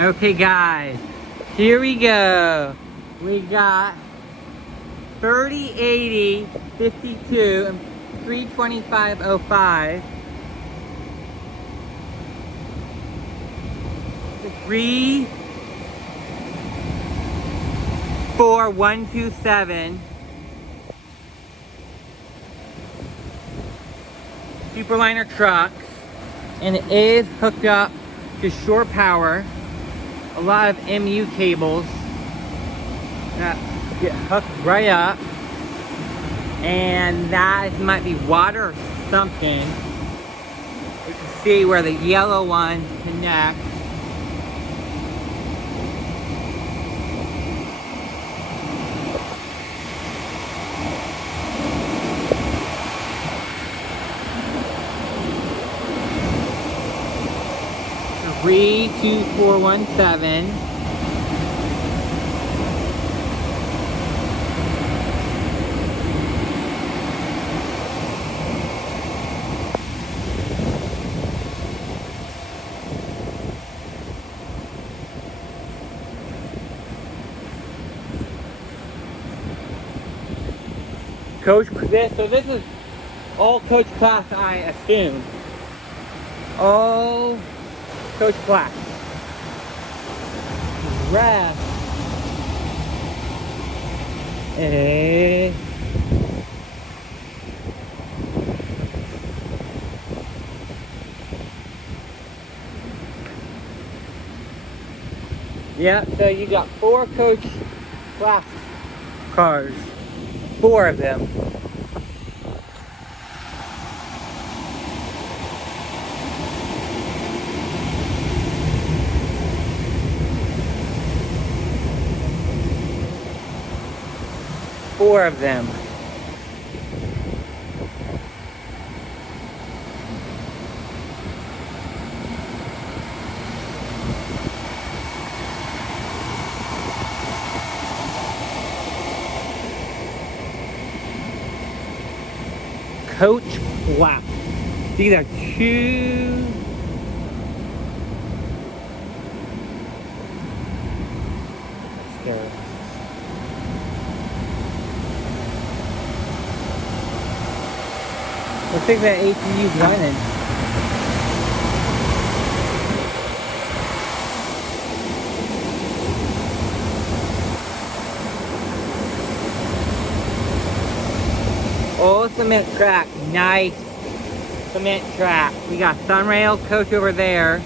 Okay guys, here we go. We got 30, 80, 52, and 325.05. 3, 4, 127. Superliner trucks, and it is hooked up to shore power. A lot of MU cables that get hooked right up, and that might be water or something. You can see where the yellow ones connect. Three, 2, 4, 1, 7. Coach, this is all coach class, I assume. All coach class. Ref. Yeah, so you got 4 coach class cars. 4 of them. Four of them. Coach class. These are 2. Let's go. Looks like that ATU's running. Oh, cement track. Nice cement track. We got Sunrail coach over there.